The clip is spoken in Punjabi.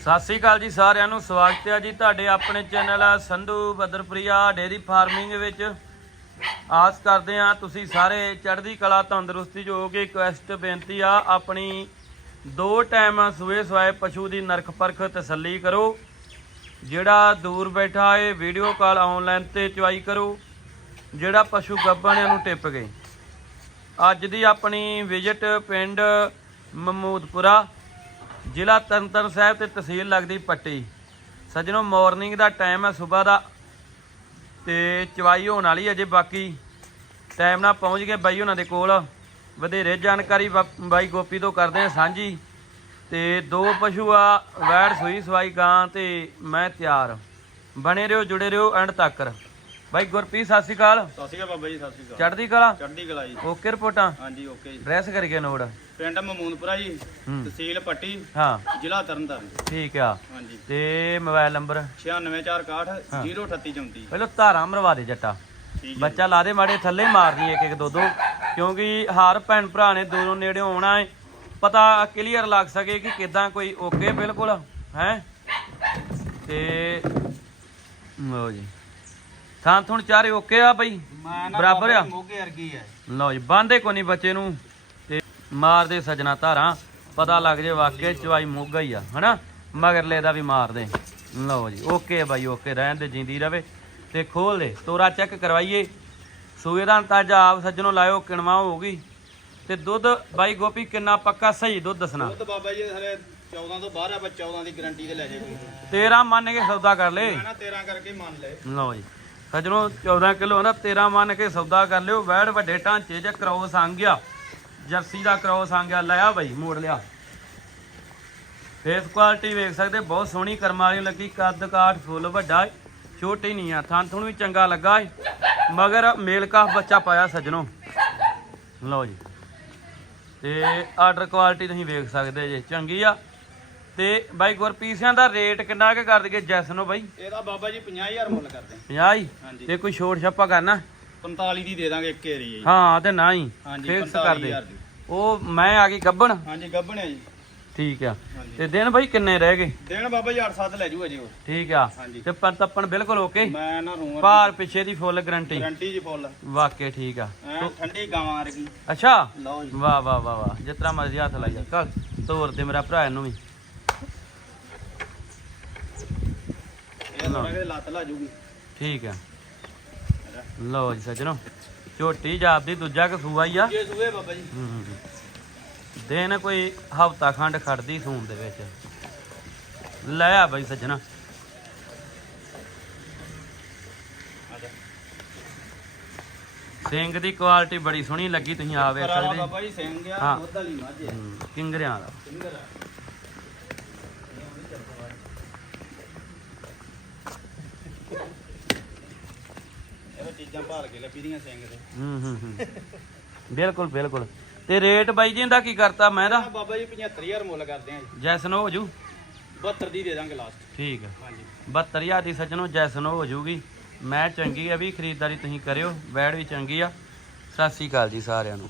ਸਤਿ ਸ੍ਰੀ ਅਕਾਲ ਜੀ ਸਾਰਿਆਂ ਨੂੰ, ਸਵਾਗਤ ਹੈ ਜੀ ਤੁਹਾਡੇ ਆਪਣੇ channel Sandhu Badarpriya dairy farming ਵਿੱਚ। ਆਸ ਕਰਦੇ ਆ ਤੁਸੀਂ ਸਾਰੇ ਚੜ੍ਹਦੀ ਕਲਾ, ਤੰਦਰੁਸਤੀ ਜੋ ਕਿ ਰਿਕੁਐਸਟ ਬੇਨਤੀ ਆ, ਆਪਣੀ ਦੋ ਟਾਈਮ ਸੂਏ ਸਵਾਏ ਪਸ਼ੂ ਦੀ ਨਰਖ ਪਰਖ ਤਸੱਲੀ ਕਰੋ। ਜਿਹੜਾ ਦੂਰ ਬੈਠਾ ਏ ਵੀਡੀਓ ਕਾਲ ਆਨਲਾਈਨ ਤੇ ਚੁਆਈ ਕਰੋ। ਜਿਹੜਾ ਪਸ਼ੂ ਗੱਭਣਿਆਂ ਨੂੰ ਟਿੱਪ ਗਏ ਅੱਜ ਦੀ ਆਪਣੀ ਵਿਜ਼ਿਟ ਪਿੰਡ ਮਮੂਦਪੁਰਾ ਜ਼ਿਲ੍ਹਾ ਤਰਨਤਾਰਨ ਸਾਹਿਬ ਤੇ ਤਹਿਸੀਲ ਲੱਗਦੀ ਪੱਟੀ। ਸੱਜਣੋ ਮਾਰਨਿੰਗ ਦਾ ਟਾਈਮ ਹੈ ਸਵੇਰ ਦਾ ਤੇ ਚਵਾਈ ਹੋਣ ਵਾਲੀ ਹੈ ਜੇ ਬਾਕੀ। ਟਾਈਮ ਨਾਲ ਪਹੁੰਚ ਗਏ ਬਾਈ ਉਹਨਾਂ ਦੇ ਕੋਲ। ਵਧੇਰੇ ਜਾਣਕਾਰੀ ਬਾ- ਬਾਈ ਗੋਪੀ ਤੋਂ ਕਰਦੇ ਆ ਸਾਂਝੀ। ਤੇ ਦੋ ਪਸ਼ੂ ਆ, ਵੈੜ ਸੂਈ ਸਵਾਈ ਗਾਂ ਤੇ ਮੈਂ ਤਿਆਰ। ਬਣੇ ਰਹੋ, ਜੁੜੇ ਰਹੋ ਐਂਡ ਤੱਕ। ਬਾਈ ਗੁਰਪ੍ਰੀਤ ਸਤਿ ਸ਼੍ਰੀ ਅਕਾਲ। ਸਤਿ ਸ਼੍ਰੀ ਅਕਾਲ ਬਾਬਾ ਜੀ ਸਤਿ ਸ਼੍ਰੀ ਅਕਾਲ। ਚੜ੍ਹਦੀ ਕਲਾ? ਚੜ੍ਹਦੀ ਕਲਾ ਜੀ। ਓਕੇ ਰਿਪੋਰਟਾਂ? ਹਾਂਜੀ ਓਕੇ ਜੀ। ਡਰੈਸ ਕਰਕੇ ਨੋਟ। ਪਿੰਡ ਮਮੂਨਪੁਰਾ ਜੀ ਤਹਿਸੀਲ ਪੱਟੀ ਹਾਂ। ਜ਼ਿਲ੍ਹਾ ਤਰਨਤਾਰਨ। ਠੀਕ ਆ। ਹਾਂਜੀ। ਤੇ ਮੋਬਾਈਲ ਨੰਬਰ? 9646 03834 ਪਹਿਲਾਂ ਧਾਰਾਂ ਮਰਵਾ ਦੇ ਜੱਟਾ। ਬੱਚਾ ਲਾ ਦੇ ਮਾੜੇ ਥੱਲੇ ਮਾਰਨੀ ਇੱਕ ਇੱਕ ਦੋ ਦੋ। ਕਿਉਂਕਿ ਹਰ ਭੈਣ ਭਰਾ ਨੇ ਦੋ ਦੋ ਨੇੜੇ ਆਉਣਾ ਹੈ। ਪਤਾ ਕਲੀਅਰ ਲੱਗ ਸਕੇ ਕਿ ਕਿਦਾਂ ਕੋਈ ਓਕੇ ਬਿਲਕੁਲ ਹੈ? ਤੇ ਲਓ ਜੀ। ਥਾਂ ਥੁਣ ਚਾਰੇ ਓਕੇ ਆ ਬਈ। ਬਰਾਬਰ ਆ। ਮੋਗੇ ਵਰਗੀ ਹੈ ਲਓ ਜੀ ਬਾਂਦੇ ਕੋ ਨਹੀਂ ਬੱਚੇ ਨੂੰ ਤੇ ਮਾਰਦੇ ਸਜਣਾ ਧਾਰਾਂ। ਪਤਾ ਲੱਗ ਜੇ ਵਾਕਿਆ ਚਵਾਈ ਮੋਗਾ ਹੀ ਆ ਹਨਾ? ਮਗਰਲੇ ਦਾ ਵੀ ਮਾਰਦੇ ਲਓ ਜੀ ਓਕੇ ਬਾਈ ਓਕੇ ਰਹਿਣ ਦੇ ਜਿੰਦੀ ਰਵੇ। ਤੇ ਖੋਲ ਦੇ ਤੋਰਾ ਚੈੱਕ ਕਰਵਾਈਏ। ਸੂਏ ਦਾ ਅੰਤਾਜਾ ਆਪ ਸੱਜਣੋਂ ਲਾਇਓ ਕਿਣਵਾ ਹੋਊਗੀ। ਤੇ ਦੁੱਧ ਬਾਈ ਗੋਪੀ ਕਿੰਨਾ ਪੱਕਾ? ਸਹੀ ਦੁੱਧ ਦੱਸਣਾ। ਤਾਂ ਬਾਬਾ ਜੀ ਹਲੇ 14 ਤੋਂ ਬਾਹਰ ਆ ਬਸ 14 ਦੀ ਗਾਰੰਟੀ ਤੇ ਲੈ ਜੇ ਕੋਈ 13 ਮੰਨ ਕੇ ਸੌਦਾ ਕਰ ਲੈ। ਨਾ 13 ਕਰਕੇ ਮੰਨ ਲੈ ਲਓ ਜੀ। ਸੱਜਣੋਂ 14 ਕਿਲੋ ਨਾ 13 ਮੰਨ ਕੇ ਸੌਦਾ ਕਰ ਲਿਓ। ਵੈੜ ਵੱਡੇ ਢਾਂਚੇ 'ਚ ਕ੍ਰੋਸ ਆਂਗਿਆ ਜਰਸੀ ਦਾ ਕ੍ਰੋਸ ਆਂਗਿਆ ਲਿਆ ਬਈ, ਮੋੜ ਲਿਆ। ਫੇਸ ਕੁਆਲਿਟੀ ਵੇਖ ਸਕਦੇ, ਬਹੁਤ ਸੋਹਣੀ ਕਰਮਾਂ ਵਾਲੀ ਲੱਗੀ, ਕੱਦ ਕਾਠ ਫੁੱਲ ਵੱਡਾ ਏ, ਛੋਟੀ ਨਹੀਂ ਆ, ਥਣ ਥੁਣ ਵੀ ਚੰਗਾ ਲੱਗਾ ਏ। ਮਗਰ ਮੇਲ ਕਾਫ ਬੱਚਾ ਪਾਇਆ ਸੱਜਣੋਂ। ਲਓ ਜੀ। ਤੇ ਆਰਡਰ ਕੁਆਲਿਟੀ ਤੁਸੀਂ ਵੇਖ ਸਕਦੇ ਜੇ, ਚੰਗੀ ਆ। ਤੇ ਬਾਈ ਗੁਰਪੀਸਿਆਂ ਦਾ ਰੇਟ ਕਿੰਨਾ ਕੁ ਕਰ ਦਈਏ? ਜੈਸਨੋ ਬਾਈ। ਇਹਦਾ ਬਾਬਾ ਜੀ 50000 ਮੁੱਲ ਕਰਦੇ 50 ਹੀ? ਹਾਂਜੀ। ਤੇ ਕੋਈ ਛੋਟ ਛੱਪਾ ਕਰਨਾ? 45 ਦੀ ਦੇ ਦਾਂਗੇ ਇੱਕ ਏਰੀ ਜੀ। ਹਾਂ ਤੇ ਨਾ ਹੀ। ਹਾਂਜੀ ਫਿਕਸ ਕਰ ਦੇ 45000 ਦੀ। ਉਹ ਮੈਂ ਆ ਗਈ ਗੱਬਣ। ਹਾਂਜੀ ਗੱਬਣਿਆ ਜੀ। ਠੀਕ ਆ। ਹਾਂਜੀ। ਤੇ ਦਿਨ ਬਾਈ ਕਿੰਨੇ ਰਹਿ ਗਏ? ਦੇਣ ਬਾਬਾ ਜੀ 8-7 ਲੈ ਜੂਗਾ ਜੀ ਉਹ। ਠੀਕ ਆ। ਹਾਂਜੀ। ਤੇ ਪਰ ਤੱਪਣ ਬਿਲਕੁਲ ਓਕੇ? ਮੈਂ ਨਾ ਰੂਮ ਭਾਰ ਪਿੱਛੇ ਦੀ ਫੁੱਲ ਗਰੰਟੀ। ਗਾਰੰਟੀ ਜੀ ਫੁੱਲ। ਵਾਕਿਆ ਠੀਕ ਆ। ਐ ਠੰਡੀ ਗਾਵਾਂ ਵਰਗੀ। ਅੱਛਾ। ਲਓ ਜੀ। ਵਾਹ ਵਾਹ ਵਾਹ ਵਾਹ। ਜਿਸ ਤਰ੍ਹਾਂ ਮਰਜ਼ੀ ਹੱਥ ਲਾਈ ਜਾ। ਚੱਲ ਤੋਰ ਦੇ ਮੇਰਾ ਭਰਾ ਇਹਨੂੰ ਵੀ। ਕਿ ਲੱਤ ਲਾ ਜੂਗੀ। ਠੀਕ ਆ ਲਓ ਜੀ ਸੱਜਣੋ ਝੋਟੀ ਜਾਪਦੀ ਦੂਜਾ ਕਸੂਆ ਹੀ ਆ। ਇਹ ਸੂਏ ਬਾਬਾ ਜੀ। ਹੂੰ। ਦਿਨ ਕੋਈ ਹਫਤਾ ਖੰਡ ਖੜਦੀ ਸੂਣ ਦੇ ਵਿੱਚ। ਲੈ ਆ ਬਈ ਸੱਜਣਾ। ਆ ਸਿੰਘ ਦੀ ਕੁਆਲਿਟੀ ਬੜੀ ਸੋਹਣੀ ਲੱਗੀ ਤੁਸੀਂ ਆ ਵੇਖ ਸਕਦੇ ਬਾਬਾ ਜੀ ਸਿੰਘ ਗਿਆ ਹਾਂ। ਦੁੱਧ ਵਾਲੀ ਮੱਝ ਹੈ ਹੂੰ, ਕਿੰਗਰਿਆਂ ਦਾ ਸਿੰਗਰ ਆ। ਇਹ ਚੀਜ਼ਾਂ ਭਾਲ ਕੇ ਲੱਭੀ ਦੀਆਂ ਸਿੰਘ ਦੇ। ਹੂੰ ਹੂੰ ਹੂੰ। ਬਿਲਕੁਲ ਬਿਲਕੁਲ। ਤੇ ਰੇਟ ਬਾਈ ਜੀ ਦਾ ਕੀ ਕਰਤਾ ਮੈਂ ਦਾ ਆਹ ਬਾਬਾ ਜੀ 75000 ਮੁੱਲ ਕਰਦੇ ਆ ਜੀ। ਜੈਸਨ ਹੋ ਜੂ? 72 ਦੀ ਦੇ ਦਾਂਗੇ ਲਾਸਟ ਠੀਕ ਹੈ ਹਾਂਜੀ। 72000 ਦੀ ਸੱਜਣੋ ਜੈਸਨ ਹੋ ਜੂਗੀ। ਮੈਂ ਚੰਗੀ ਆ ਵੀ ਖਰੀਦਦਾਰੀ ਤੁਸੀਂ ਕਰਿਓ ਬੈੜ ਵੀ ਚੰਗੀ ਆ। ਸਤਿ ਸ੍ਰੀ ਅਕਾਲ ਜੀ ਸਾਰਿਆਂ ਨੂੰ।